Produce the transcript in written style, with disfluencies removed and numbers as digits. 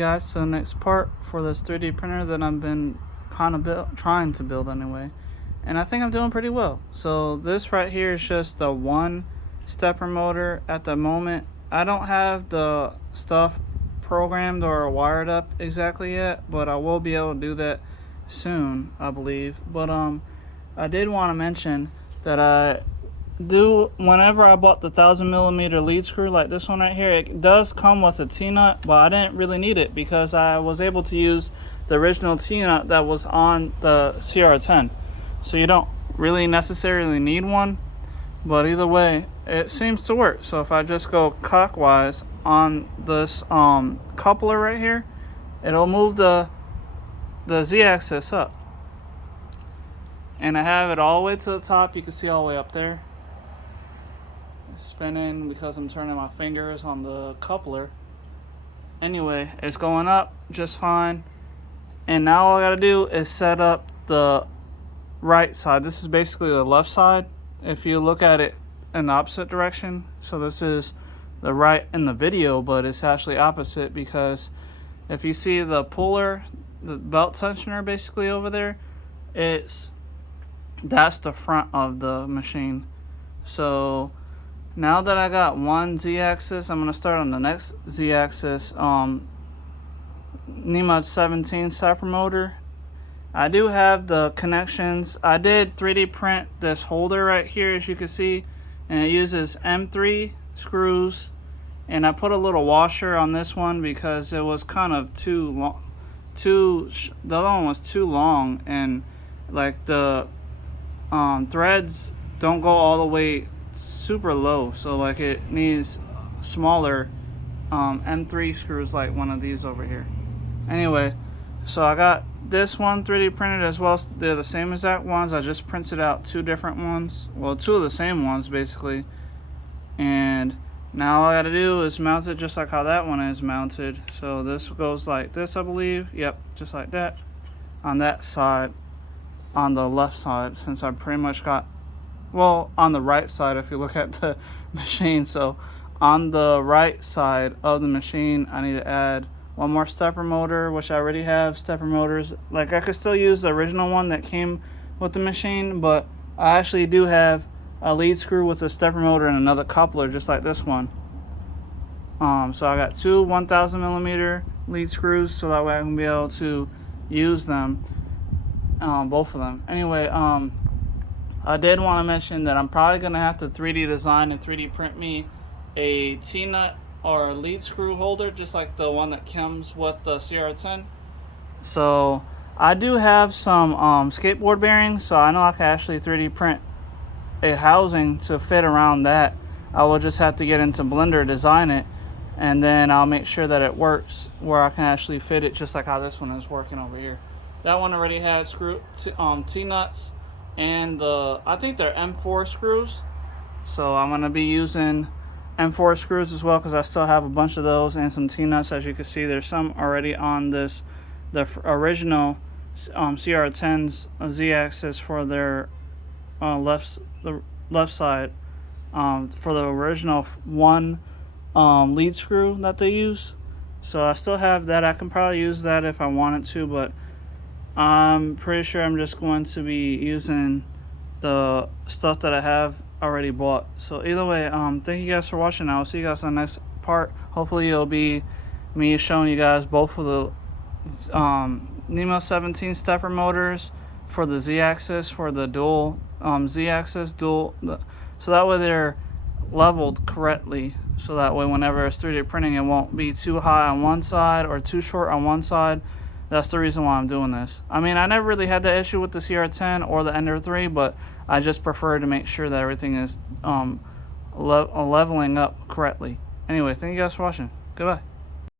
Guys, so the next part for this 3D printer that I've been kind of trying to build anyway, and I think I'm doing pretty well. So this right here is just the one stepper motor at the moment. I don't have the stuff programmed or wired up exactly yet, but I will be able to do that soon, I believe. But I did want to mention that whenever I bought the 1000mm lead screw like this one right here, it does come with a T-nut, but I didn't really need it because I was able to use the original T-nut that was on the CR10. So you don't really necessarily need one, but either way it seems to work. So if I just go clockwise on this coupler right here, it'll move the Z-axis up, and I have it all the way to the top. You can see all the way up there. It's spinning because I'm turning my fingers on the coupler. Anyway, it's going up just fine, and now all I gotta do is set up the right side. This is basically the left side if you look at it in the opposite direction. So this is the right in the video, but it's actually opposite, because if you see the puller, the belt tensioner basically over there, that's the front of the machine. So now that I got one Z-axis, I'm going to start on the next Z-axis, NEMA 17 stepper motor. I do have the connections. I did 3D print this holder right here, as you can see, and it uses M3 screws, and I put a little washer on this one because it was kind of too long. The other one was too long, and like the threads don't go all the way super low, so like it needs smaller M3 screws, like one of these over here. Anyway, so I got this one 3D printed as well. They're the same exact ones. I just printed out two different ones, well, two of the same ones basically, and now all I gotta do is mount it just like how that one is mounted. So this goes like this, I believe. Yep, just like that on that side, on the left side, since I pretty much got, well, on the right side if you look at the machine. So on the right side of the machine, I need to add one more stepper motor, which I already have stepper motors. Like, I could still use the original one that came with the machine, but I actually do have a lead screw with a stepper motor and another coupler just like this one. So I got two 1000mm lead screws, so that way I can be able to use them, both of them. Anyway, I did want to mention that I'm probably going to have to 3D design and 3D print me a T-nut or a lead screw holder, just like the one that comes with the CR10. So I do have some skateboard bearings, so I know I can actually 3D print a housing to fit around that. I will just have to get into Blender, design it, and then I'll make sure that it works where I can actually fit it just like how this one is working over here. That one already had T-nuts, and I think they're M4 screws, so I'm going to be using M4 screws as well, because I still have a bunch of those and some T-nuts. As you can see, there's some already on the original CR10's Z-axis for their the left side, for the original one lead screw that they use. So I still have that. I can probably use that if I wanted to, but I'm pretty sure I'm just going to be using the stuff that I have already bought. So either way, thank you guys for watching. I will see you guys on the next part. Hopefully it'll be me showing you guys both of the NEMA 17 stepper motors for the Z-axis, for the dual Z-axis so that way they're leveled correctly, so that way whenever it's 3D printing, it won't be too high on one side or too short on one side. That's the reason why I'm doing this. I mean, I never really had that issue with the CR10 or the Ender 3, but I just prefer to make sure that everything is leveling up correctly. Anyway, thank you guys for watching. Goodbye.